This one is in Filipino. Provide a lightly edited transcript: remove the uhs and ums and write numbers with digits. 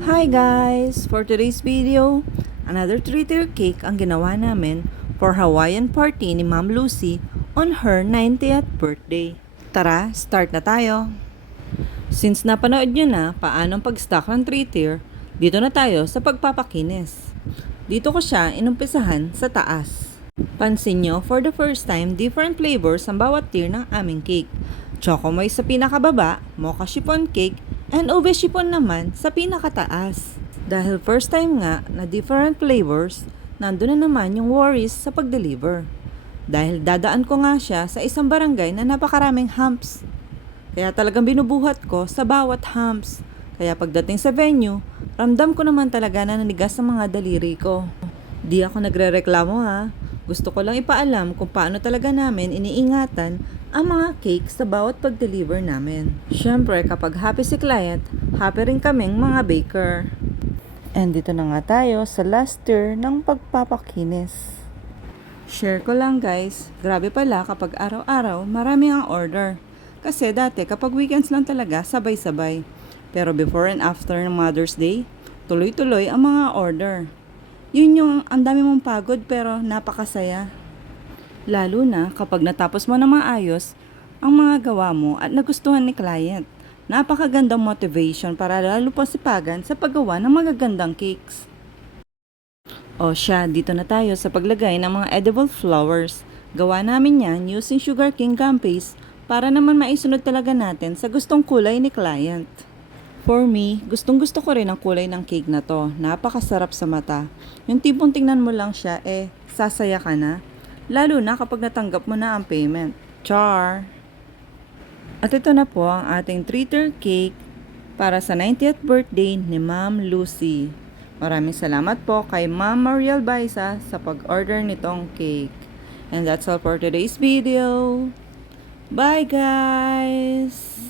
Hi guys! For today's video, another 3-tier cake ang ginawa namin for Hawaiian party ni Ma'am Lucy on her 90th birthday. Tara, start na tayo! Since napanood nyo na paanong pag-stock ng 3-tier, dito na tayo sa pagpapakinis. Dito ko siya inumpisahan sa taas. Pansin nyo, for the first time, different flavors ang bawat tier ng aming cake. Choco moy sa pinakababa, mocha chiffon cake, and ube chiffon naman sa pinakataas. Dahil first time nga na different flavors, nandun na naman yung worries sa pag-deliver. Dahil dadaan ko nga siya sa isang barangay na napakaraming humps. Kaya talagang binubuhat ko sa bawat humps. Kaya pagdating sa venue, ramdam ko naman talaga na nanigas sa mga daliri ko. Di ako nagrereklamo ha. Gusto ko lang ipaalam kung paano talaga namin iniingatan ang mga cake sa bawat pag-deliver namin. Siyempre, kapag happy si client, happy rin kaming mga baker. And dito na nga tayo sa last tier ng pagpapakinis. Share ko lang guys, grabe pala kapag araw-araw marami ang order. Kasi dati kapag weekends lang talaga sabay-sabay. Pero before and after ng Mother's Day, tuloy-tuloy ang mga order. Yun yung ang dami mong pagod pero napakasaya. Lalo na kapag natapos mo na maayos ang mga gawa mo at nagustuhan ni client. Napakagandang motivation para lalo pa sipagan sa paggawa ng magagandang cakes. O siya, dito na tayo sa paglagay ng mga edible flowers. Gawa namin yan using Sugar King gum paste para naman maisunod talaga natin sa gustong kulay ni client. For me, gustong-gusto ko rin ang kulay ng cake na to. Napakasarap sa mata. Yung tipong tingnan mo lang siya, sasaya ka na. Lalo na kapag natanggap mo na ang payment. Char! At ito na po ang ating 3-tier cake para sa 90th birthday ni Ma'am Lucy. Maraming salamat po kay Ma'am Mariel Baisa sa pag-order nitong cake. And that's all for today's video. Bye guys!